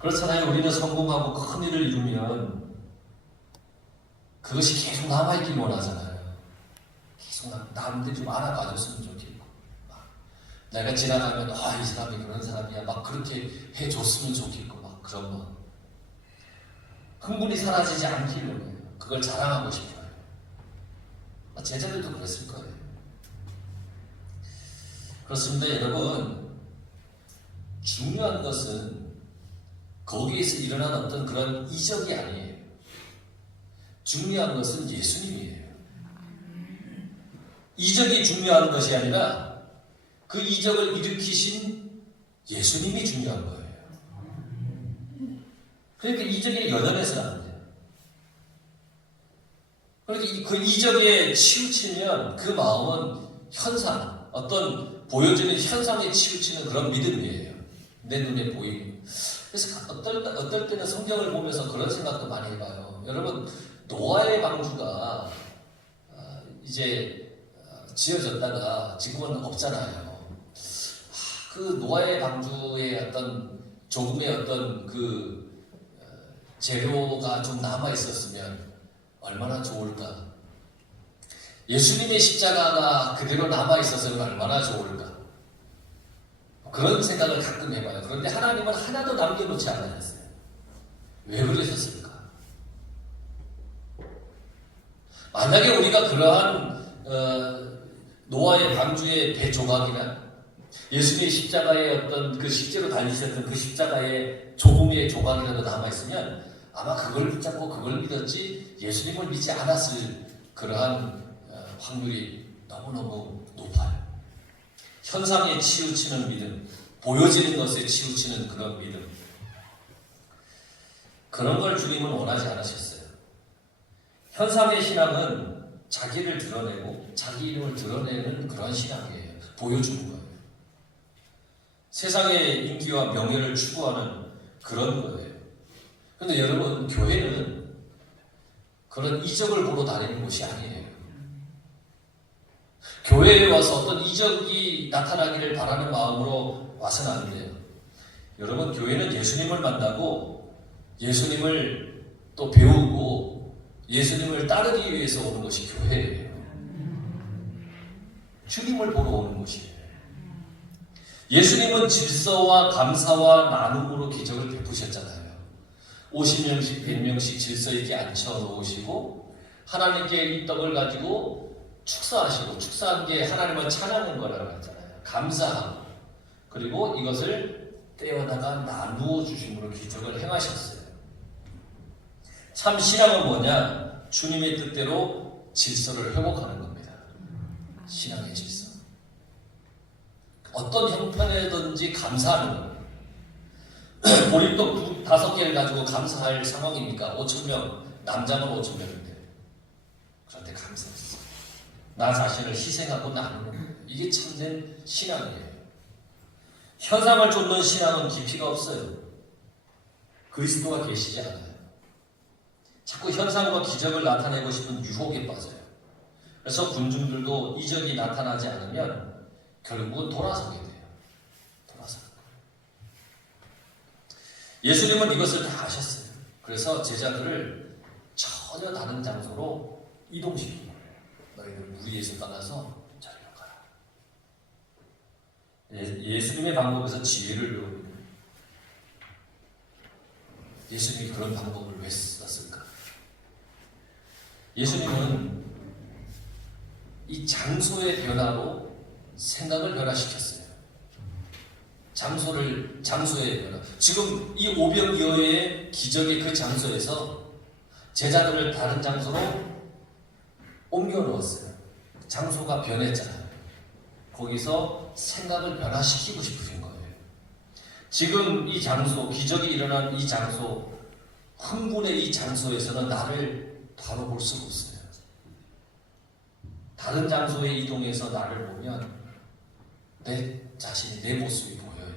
그렇잖아요. 우리는 성공하고 큰 일을 이루면 그것이 계속 남아있길 원하잖아요. 계속 남들이 좀 알아봐줬으면 좋겠고, 내가 지나가면 이 사람이 그런 사람이야 막 그렇게 해줬으면 좋겠고, 막 그런 거 흥분이 사라지지 않길 원해요. 그걸 자랑하고 싶어요. 제자들도 그랬을 거예요. 그렇습니다. 여러분, 중요한 것은 거기에서 일어난 어떤 그런 이적이 아니에요. 중요한 것은 예수님이에요. 이적이 중요한 것이 아니라 그 이적을 일으키신 예수님이 중요한 거예요. 그러니까 이적에 연연해서는 안 돼요. 그러니까 그 이적에 치우치면 그 마음은 현상, 어떤 보여지는 현상에 치우치는 그런 믿음이에요. 내 눈에 보이는. 그래서 어떨 때는 성경을 보면서 그런 생각도 많이 해봐요. 여러분, 노아의 방주가 이제 지어졌다가 지금은 없잖아요. 그 노아의 방주에 어떤 조금의 어떤 그 재료가 좀 남아 있었으면 얼마나 좋을까. 예수님의 십자가가 그대로 남아 있어서는 얼마나 좋을까. 그런 생각을 가끔 해봐요. 그런데 하나님은 하나도 남겨놓지 않으셨어요. 왜 그러셨을까? 만약에 우리가 그러한 노아의 방주의 배 조각이나 예수님의 십자가의 어떤 그 실제로 달리셨던 그 십자가의 조금의 조각이라도 남아있으면 아마 그걸 붙잡고 그걸 믿었지 예수님을 믿지 않았을 그러한 확률이 너무너무 높아요. 현상에 치우치는 믿음, 보여지는 것에 치우치는 그런 믿음, 그런 걸 주님은 원하지 않으셨어요. 현상의 신앙은 자기를 드러내고 자기 이름을 드러내는 그런 신앙이에요. 보여주는 거예요. 세상의 인기와 명예를 추구하는 그런 거예요. 그런데 여러분, 교회는 그런 이적을 보러 다니는 곳이 아니에요. 교회에 와서 어떤 이적이 나타나기를 바라는 마음으로 와서는 안 돼요. 여러분, 교회는 예수님을 만나고 예수님을 또 배우고 예수님을 따르기 위해서 오는 것이 교회예요. 주님을 보러 오는 곳이에요. 예수님은 질서와 감사와 나눔으로 기적을 베푸셨잖아요. 50명씩 100명씩 질서 있게 앉혀놓으시고 하나님께 이 떡을 가지고 축사하시고, 축사한 게 하나님을 찬양한 거라고 했잖아요. 감사하고, 그리고 이것을 떼어다가 나누어 주심으로 기적을 행하셨어요. 참 신앙은 뭐냐? 주님의 뜻대로 질서를 회복하는 겁니다. 신앙의 질서. 어떤 형편이든지 감사하는 거예요. 보리떡 5개를 가지고 감사할 상황입니까? 5,000명, 남자는 5,000명인데. 그런데 감사했어. 나 자신을 희생하고 나누는 거예요. 이게 참된 신앙이에요. 현상을 쫓는 신앙은 깊이가 없어요. 그리스도가 계시지 않아요. 자꾸 현상과 기적을 나타내고 싶은 유혹에 빠져요. 그래서 군중들도 이적이 나타나지 않으면 결국은 돌아서게 돼요. 돌아서는 거예요. 예수님은 이것을 다 아셨어요. 그래서 제자들을 전혀 다른 장소로 이동시킨 거예요. 너희들 무리에서 떠나서 저리로 가라. 예수님의 방법에서 지혜를 배웁니다. 예수님이 그런 방법을 왜 썼을까? 예수님은 이 장소의 변화로 생각을 변화시켰어요. 장소의 변화. 지금 이 오병이어의 기적의 그 장소에서 제자들을 다른 장소로 옮겨 놓았어요. 장소가 변했잖아요. 거기서 생각을 변화시키고 싶으신 거예요. 지금 이 장소, 기적이 일어난 이 장소, 흥분의 이 장소에서는 나를 바로 볼 수가 없어요. 다른 장소에 이동해서 나를 보면 내 자신이, 내 모습이 보여요.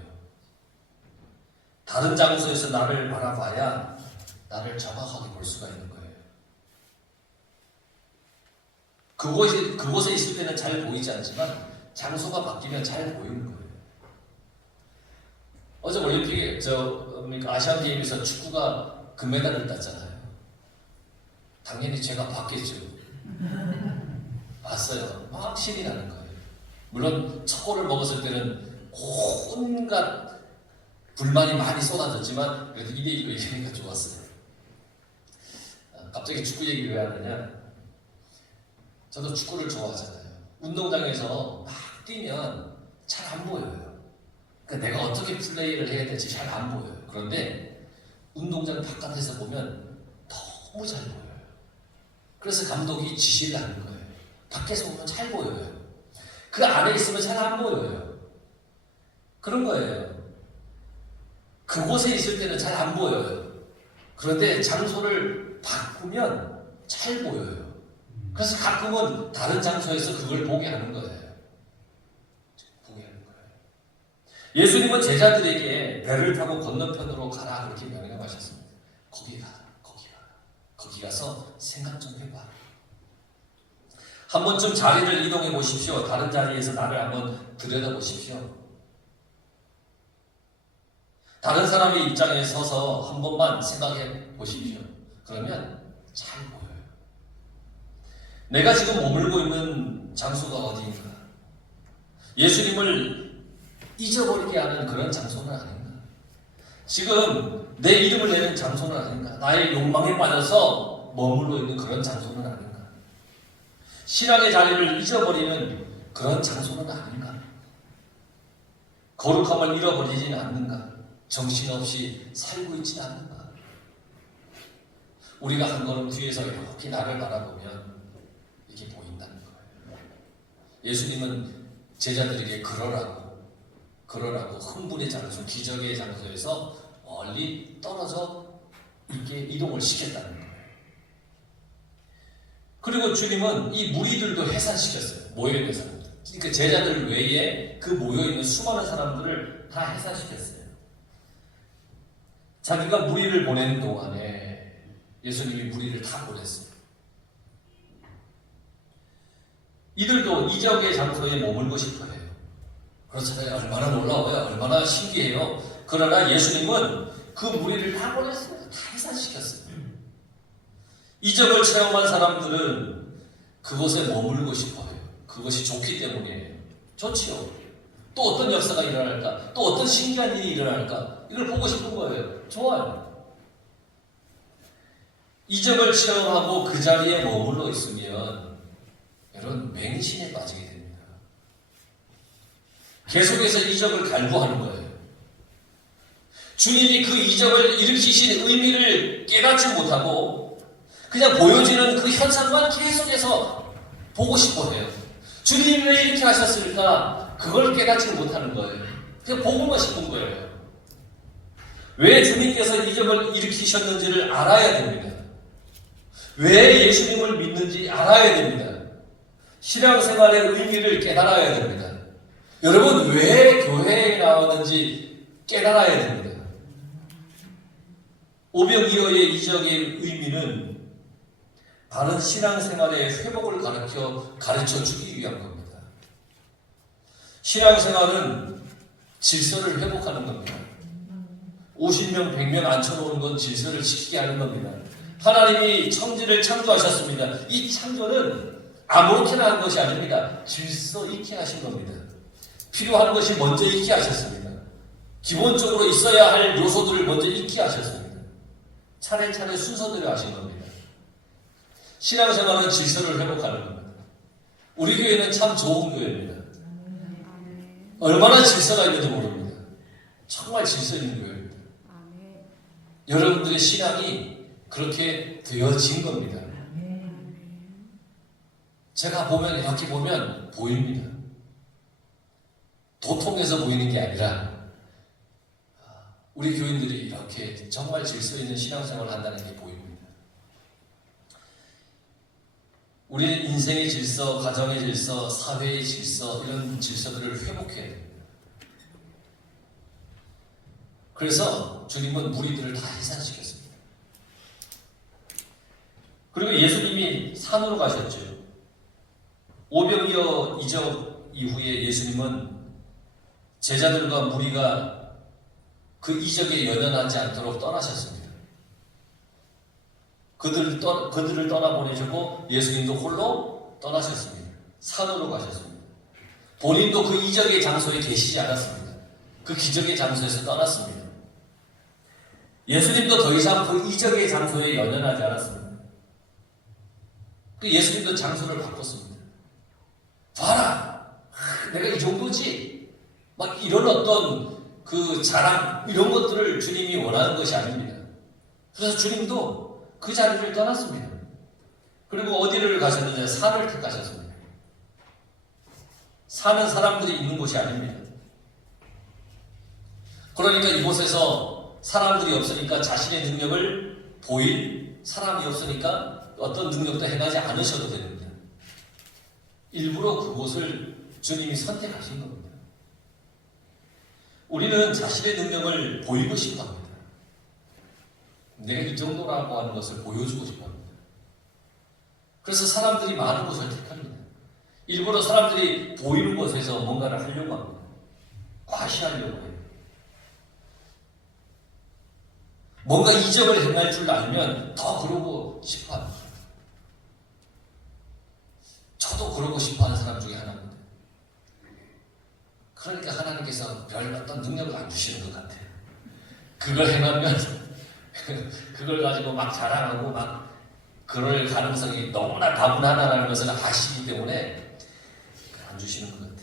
다른 장소에서 나를 바라봐야 나를 정확하게 볼 수가 있는 거예요. 그곳에 있을 때는 잘 보이지 않지만 장소가 바뀌면 잘 보이는 거예요. 어제 올림픽에 아시안 게임에서 축구가 금메달을 땄잖아요. 당연히 제가 봤겠죠. 봤어요. 막 신이 나는 거예요. 물론 첫 골을 먹었을 때는 온갖 불만이 많이 쏟아졌지만 그래도 2대1로 이기니까 좋았어요. 갑자기 축구 얘기를 왜 하느냐? 저도 축구를 좋아하잖아요. 운동장에서 막 뛰면 잘 안 보여요. 그러니까 내가 어떻게 플레이를 해야 될지 잘 안 보여요. 그런데 운동장 바깥에서 보면 너무 잘 보여요. 그래서 감독이 지시를 하는 거예요. 밖에서 보면 잘 보여요. 그 안에 있으면 잘 안 보여요. 그런 거예요. 그곳에 있을 때는 잘 안 보여요. 그런데 장소를 바꾸면 잘 보여요. 그래서 가끔은 다른 장소에서 그걸 보게 하는 거예요. 예수님은 제자들에게 배를 타고 건너편으로 가라 그렇게 명령하셨습니다. 거기 가라. 거기 가서 생각 좀 해봐. 한 번쯤 자리를 이동해 보십시오. 다른 자리에서 나를 한번 들여다보십시오. 다른 사람의 입장에 서서 한 번만 생각해 보십시오. 그러면 잘 보여요. 내가 지금 머물고 있는 장소가 어디인가? 예수님을 잊어버리게 하는 그런 장소는 아닌가? 지금 내 이름을 내는 장소는 아닌가? 나의 욕망에 빠져서 머물러 있는 그런 장소는 아닌가? 신앙의 자리를 잊어버리는 그런 장소는 아닌가? 거룩함을 잃어버리지는 않는가? 정신없이 살고 있지는 않는가? 우리가 한 걸음 뒤에서 이렇게 나를 바라보면 이게 보인다는 거예요. 예수님은 제자들에게 그러라고 흥분의 장소, 기적의 장소에서 멀리 떨어져 이렇게 이동을 시켰다는 거예요. 그리고 주님은 이 무리들도 해산시켰어요. 모여있는 사람들. 그러니까 제자들 외에 그 모여있는 수많은 사람들을 다 해산시켰어요. 자기가 무리를 보내는 동안에 예수님이 무리를 다 보냈어요. 이들도 이적의 장소에 머물고 싶어 해요. 그렇잖아요. 얼마나 놀라워요. 얼마나 신기해요. 그러나 예수님은 그 무리를 다 보냈습니다. 다 해산시켰어요. 이적을 체험한 사람들은 그곳에 머물고 싶어 해요. 그것이 좋기 때문이에요. 좋지요. 또 어떤 역사가 일어날까? 또 어떤 신기한 일이 일어날까? 이걸 보고 싶은 거예요. 좋아요. 이적을 체험하고 그 자리에 머물러 있으면 여러분 맹신에 빠지게 됩니다. 계속해서 이적을 갈구하는 거예요. 주님이 그 이적을 일으키신 의미를 깨닫지 못하고 그냥 보여지는 그 현상만 계속해서 보고 싶어 해요. 주님이 왜 이렇게 하셨을까? 그걸 깨닫지 못하는 거예요. 그냥 보고만 싶은 거예요. 왜 주님께서 이적을 일으키셨는지를 알아야 됩니다. 왜 예수님을 믿는지 알아야 됩니다. 신앙생활의 의미를 깨달아야 됩니다. 여러분 왜 교회에 나오는지 깨달아야 됩니다. 오병이어의 이적의 의미는 바른 신앙생활의 회복을 가르쳐 주기 위한 겁니다. 신앙생활은 질서를 회복하는 겁니다. 50명, 100명 앉혀놓은 건 질서를 지키게 하는 겁니다. 하나님이 천지를 창조하셨습니다. 이 창조는 아무렇게나 한 것이 아닙니다. 질서 있게 하신 겁니다. 필요한 것이 먼저 있게 하셨습니다. 기본적으로 있어야 할 요소들을 먼저 있게 하셨습니다. 차례차례 순서대로 하신 겁니다. 신앙생활은 질서를 회복하는 겁니다. 우리 교회는 참 좋은 교회입니다. 얼마나 질서가 있는지 모릅니다. 정말 질서 있는 교회입니다. 여러분들의 신앙이 그렇게 되어진 겁니다. 제가 보면 이렇게 보면 보입니다. 도통해서 보이는 게 아니라 우리 교인들이 이렇게 정말 질서 있는 신앙생활을 한다는 게 보입니다. 우리는 인생의 질서, 가정의 질서, 사회의 질서 이런 질서들을 회복해야 됩니다. 그래서 주님은 무리들을 다 해산시켰습니다. 그리고 예수님이 산으로 가셨죠. 오병이어 이적 이후에 예수님은 제자들과 무리가 그 이적에 연연하지 않도록 떠나셨습니다. 그들을 떠나보내시고 예수님도 홀로 떠나셨습니다. 산으로 가셨습니다. 본인도 그 이적의 장소에 계시지 않았습니다. 그 기적의 장소에서 떠났습니다. 예수님도 더 이상 그 이적의 장소에 연연하지 않았습니다. 그 예수님도 장소를 바꿨습니다. 봐라! 내가 이 정도지? 막 이런 어떤 그 자랑, 이런 것들을 주님이 원하는 것이 아닙니다. 그래서 주님도 그 자리를 떠났습니다. 그리고 어디를 가셨느냐? 산을 택하셨습니다. 산은 사람들이 있는 곳이 아닙니다. 그러니까 이곳에서 사람들이 없으니까 자신의 능력을 보일 사람이 없으니까 어떤 능력도 행하지 않으셔도 됩니다. 일부러 그곳을 주님이 선택하신 겁니다. 우리는 자신의 능력을 보이고 싶어 합니다. 내가 이 정도라고 하는 것을 보여주고 싶어 합니다. 그래서 사람들이 많은 곳을 택합니다. 일부러 사람들이 보이는 곳에서 뭔가를 하려고 합니다. 과시하려고 해요. 뭔가 이적을 행할 줄 알면 더 그러고 싶어 합니다. 저도 그러고 싶어 하는 사람 중에 하나입니다. 그러니까 하나님께서 별 어떤 능력을 안 주시는 것 같아요. 그걸 행하면 그걸 가지고 막 자랑하고 막 그럴 가능성이 너무나 다분하다는 것을 아시기 때문에 안 주시는 것 같아요.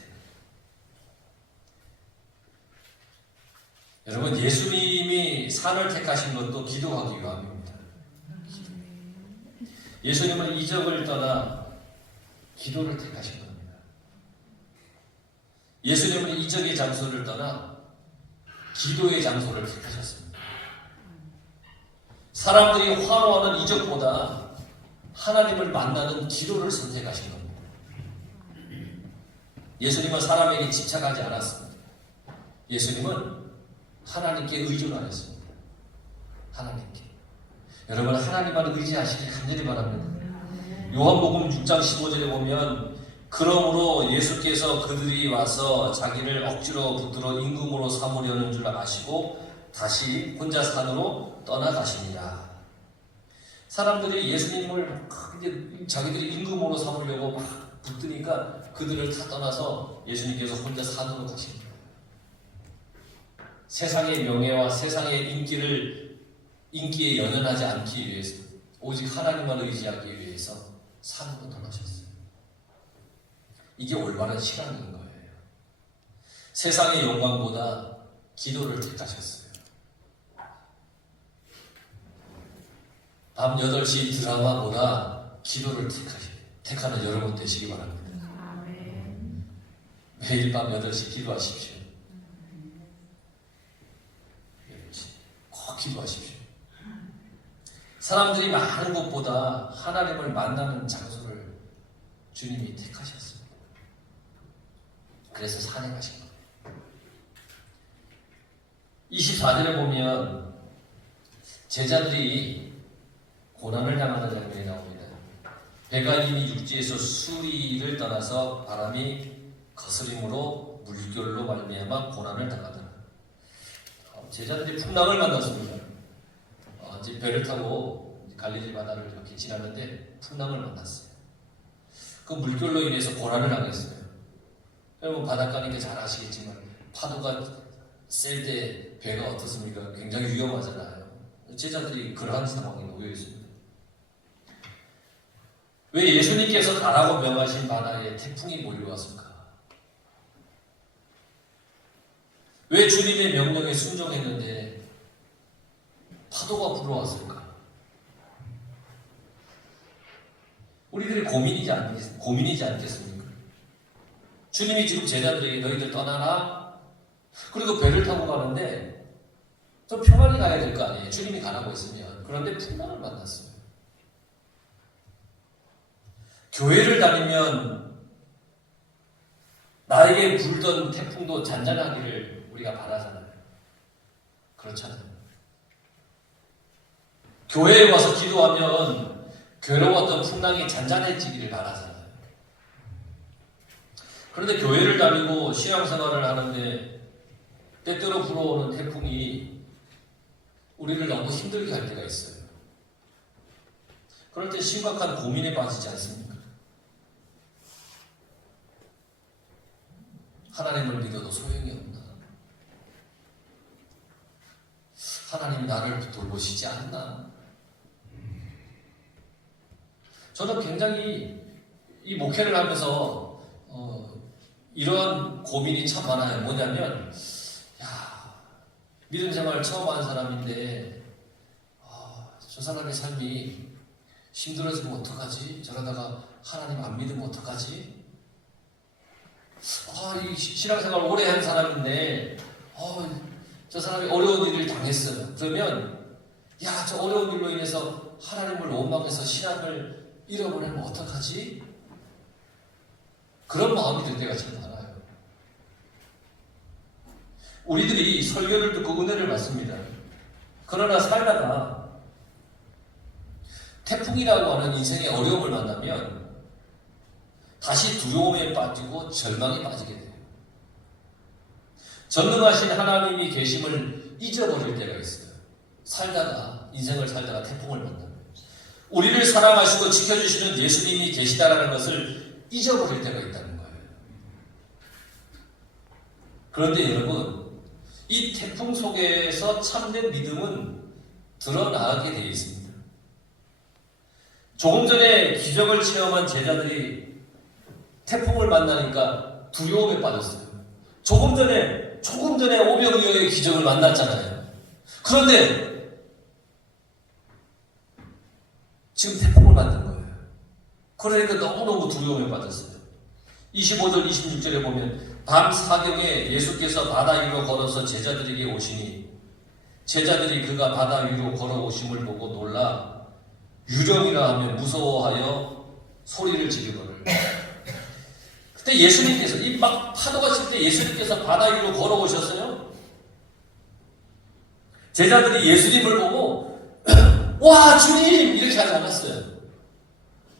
여러분, 예수님이 산을 택하신 것도 기도하기 위함입니다. 예수님은 이적을 떠나 기도를 택하신 겁니다. 예수님은 이적의 장소를 떠나 기도의 장소를 택하셨습니다. 사람들이 환호하는 이적보다 하나님을 만나는 기도를 선택하신 겁니다. 예수님은 사람에게 집착하지 않았습니다. 예수님은 하나님께 의존하였습니다. 하나님께. 여러분, 하나님만 의지하시길 간절히 바랍니다. 요한복음 6장 15절에 보면 그러므로 예수께서 그들이 와서 자기를 억지로 붙들어 임금으로 삼으려는 줄 아시고 다시 혼자 산으로 떠나가십니다. 사람들이 예수님을 이제 자기들이 임금으로 삼으려고 막 붙드니까 그들을 다 떠나서 예수님께서 혼자 산으로 가십니다. 세상의 명예와 세상의 인기에 연연하지 않기 위해서 오직 하나님만 의지하기 위해서 산으로 떠나셨어요. 이게 올바른 신앙인 거예요. 세상의 영광보다 기도를 택하셨어요. 밤 8시 드라마보다 기도를 택하는 여러분 되시기 바랍니다. 매일 밤 8시 기도하십시오. 꼭 기도하십시오. 사람들이 많은 곳보다 하나님을 만나는 장소를 주님이 택하셨습니다. 그래서 산에 가신 겁니다. 24절에 보면 제자들이 고난을 당하는 장면이 나옵니다. 배가 이미 육지에서 수리를 떠나서 바람이 거스림으로 물결로 말미암아 고난을 당하더라. 제자들이 풍랑을 만났습니다. 이제 배를 타고 갈릴리 바다를 이렇게 지나는데 풍랑을 만났어요. 그 물결로 인해서 고난을 당했어요. 여러분, 바닷가니까 잘 아시겠지만 파도가 셀 때 배가 어떻습니까? 굉장히 위험하잖아요. 제자들이 그러한 상황에 놓여 있습니다. 왜 예수님께서 가라고 명하신 바다에 태풍이 몰려왔습니까? 왜 주님의 명령에 순종했는데 파도가 불어왔을까? 우리들의 고민이지 않겠습니까? 주님이 지금 제자들에게 너희들 떠나라. 그리고 배를 타고 가는데 좀 평안히 가야 될 거 아니에요. 주님이 가라고 했으면. 그런데 풍랑을 만났어요. 교회를 다니면 나에게 불던 태풍도 잔잔하기를 우리가 바라잖아요. 그렇잖아요. 교회에 와서 기도하면 괴로웠던 풍랑이 잔잔해지기를 바라잖아요. 그런데 교회를 다니고 신앙생활을 하는데 때때로 불어오는 태풍이 우리를 너무 힘들게 할 때가 있어요. 그럴 때 심각한 고민에 빠지지 않습니까? 하나님을 믿어도 소용이 없나? 하나님 나를 돌보시지 않나? 저는 굉장히 이 목회를 하면서 이러한 고민이 참 많아요. 뭐냐면 믿음 생활 처음 하는 사람인데 저 사람의 삶이 힘들어지면 어떡하지? 저러다가 하나님 안 믿으면 어떡하지? 이 신앙생활 오래 한 사람인데 저 사람이 어려운 일을 당했어요. 그러면 저 어려운 일로 인해서 하나님을 원망해서 신앙을 잃어버리면 어떡하지? 그런 마음이 들 때가 참 많아요. 우리들이 설교를 듣고 은혜를 받습니다. 그러나 살다가 태풍이라고 하는 인생의 어려움을 만나면 다시 두려움에 빠지고 절망에 빠지게 돼요. 전능하신 하나님이 계심을 잊어버릴 때가 있어요. 인생을 살다가 태풍을 만나면 우리를 사랑하시고 지켜주시는 예수님이 계시다라는 것을 잊어버릴 때가 있다는 거예요. 그런데 여러분, 이 태풍 속에서 참된 믿음은 드러나게 되어 있습니다. 조금 전에 기적을 체험한 제자들이 태풍을 만나니까 두려움에 빠졌어요. 조금 전에 오병이어의 기적을 만났잖아요. 그런데 지금 태풍을 만난 거예요. 그러니까 너무너무 두려움에 빠졌어요. 25절 26절에 보면 밤 사경에 예수께서 바다 위로 걸어서 제자들에게 오시니 제자들이 그가 바다 위로 걸어오심을 보고 놀라 유령이라 하며 무서워하여 소리를 지르거늘. 그때 예수님께서 이 막 파도가 칠 때 예수님께서 바다 위로 걸어오셨어요. 제자들이 예수님을 보고 와 주님 이렇게 하지 않았어요.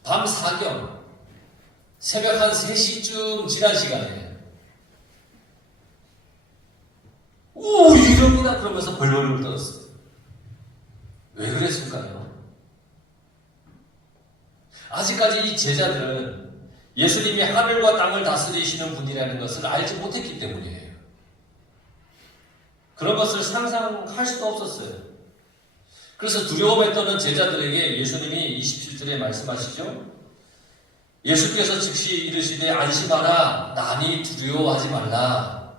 밤 사경 새벽 한 3시쯤 지난 시간에 오 유령이다 그러면서 벌벌 떨었어요. 왜 그랬을까요? 아직까지 이 제자들은 예수님이 하늘과 땅을 다스리시는 분이라는 것을 알지 못했기 때문이에요. 그런 것을 상상할 수도 없었어요. 그래서 두려움에 떠는 제자들에게 예수님이 27절에 말씀하시죠. 예수께서 즉시 이르시되 안심하라 나니 두려워하지 말라.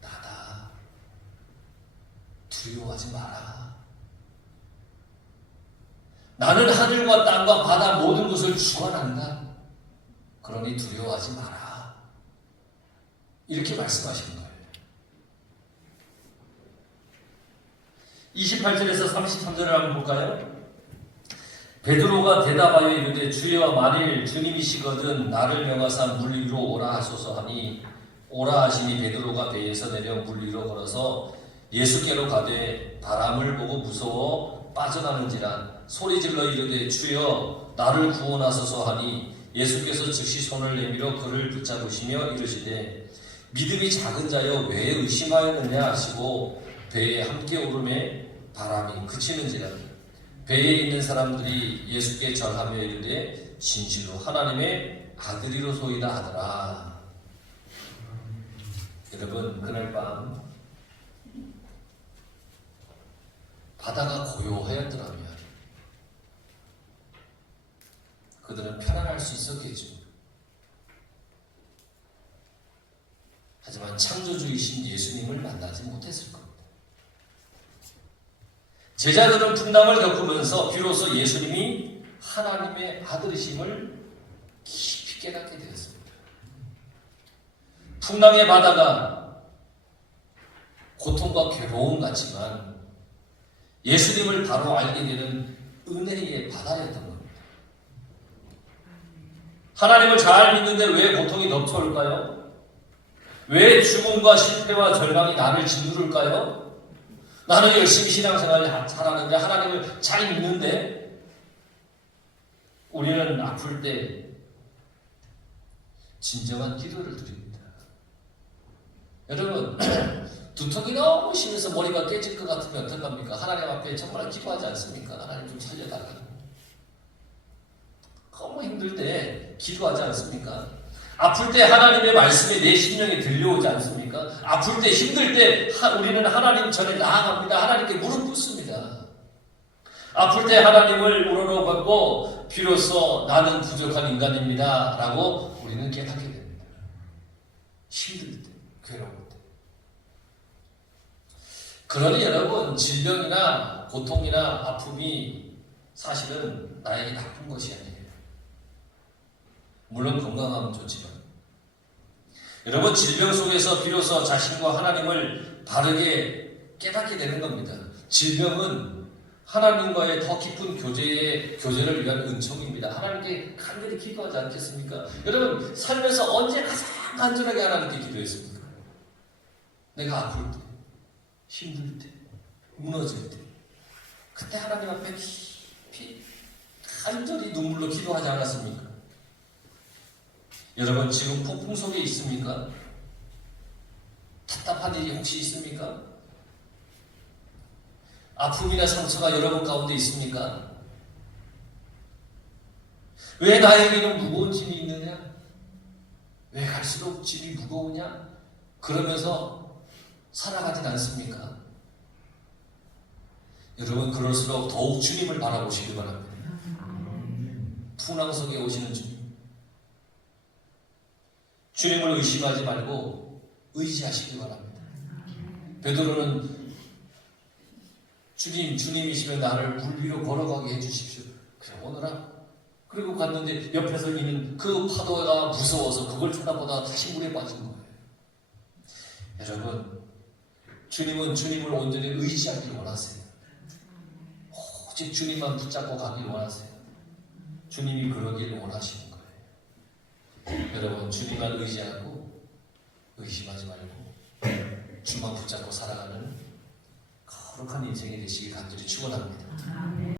나다. 두려워하지 마라. 나는 하늘과 땅과 바다 모든 것을 주관한다. 그러니 두려워하지 마라. 이렇게 말씀하시는 거예요. 28절에서 33절을 한번 볼까요? 베드로가 대답하여 이르되 주여 만일 주님이시거든 나를 명하사 물 위로 오라 하소서 하니 오라 하시니 베드로가 배에서 내려 물 위로 걸어서 예수께로 가되 바람을 보고 무서워 빠져나는지라 소리질러 이르되 주여 나를 구원하소서 하니 예수께서 즉시 손을 내밀어 그를 붙잡으시며 이르시되 믿음이 작은 자여 왜 의심하였느냐 하시고 배에 함께 오름에 바람이 그치는지라. 배에 있는 사람들이 예수께 절하며 이르되 진실로 하나님의 아들이로소이다 하더라. 여러분 그날 밤 바다가 고요하였더라면 그들은 편안할 수 있었겠죠. 하지만 창조주이신 예수님을 만나지 못했을 겁니다. 제자들은 풍랑을 겪으면서 비로소 예수님이 하나님의 아들이심을 깊이 깨닫게 되었습니다. 풍랑의 바다가 고통과 괴로움 같지만 예수님을 바로 알게 되는 은혜의 바다였던 겁니다. 하나님을 잘 믿는데 왜 고통이 덮쳐올까요? 왜 죽음과 실패와 절망이 나를 짓누를까요? 나는 열심히 신앙생활을 잘하는데 하나님을 잘 믿는데 우리는 아플 때 진정한 기도를 드립니다. 여러분 두통이 너무 심해서 머리가 깨질 것 같으면 어떡합니까? 하나님 앞에 정말 기도하지 않습니까? 하나님 좀 살려달라. 너무 힘들 때 기도하지 않습니까? 아플 때 하나님의 말씀이 내 심령에 들려오지 않습니까? 아플 때 힘들 때 우리는 하나님 전에 나아갑니다. 하나님께 무릎 꿇습니다. 아플 때 하나님을 우러러보고 비로소 나는 부족한 인간입니다 라고 우리는 깨닫게 됩니다. 힘들 때, 괴로울 때. 그러니 여러분 질병이나 고통이나 아픔이 사실은 나에게 나쁜 것이 아니에요. 물론 건강하면 좋지만 여러분 질병 속에서 비로소 자신과 하나님을 바르게 깨닫게 되는 겁니다. 질병은 하나님과의 더 깊은 교제를 위한 은총입니다. 하나님께 간절히 기도하지 않겠습니까? 여러분 살면서 언제 가장 간절하게 하나님께 기도했습니까? 내가 아플 때, 힘들 때, 무너질 때 그때 하나님 앞에 깊이 간절히 눈물로 기도하지 않았습니까? 여러분 지금 폭풍 속에 있습니까? 답답한 일이 혹시 있습니까? 아픔이나 상처가 여러분 가운데 있습니까? 왜 나에게는 무거운 짐이 있느냐? 왜 갈수록 짐이 무거우냐? 그러면서 살아가진 않습니까? 여러분 그럴수록 더욱 주님을 바라보시기 바랍니다. 풍랑 속에 오시는 주님을 의심하지 말고 의지하시기 바랍니다. 베드로는 주님이시면 나를 물 위로 걸어가게 해주십시오. 그래 오너라. 그리고 갔는데 옆에서 있는 그 파도가 무서워서 그걸 쳐다보다가 다시 물에 빠진 거예요. 여러분 주님은 주님을 온전히 의지하길 원하세요. 오직 주님만 붙잡고 가길 원하세요. 주님이 그러길 원하시는 거예요. 여러분 주님만 의지하고 의심하지 말고 주만 붙잡고 살아가는 거룩한 인생이 되시길 간절히 축원합니다.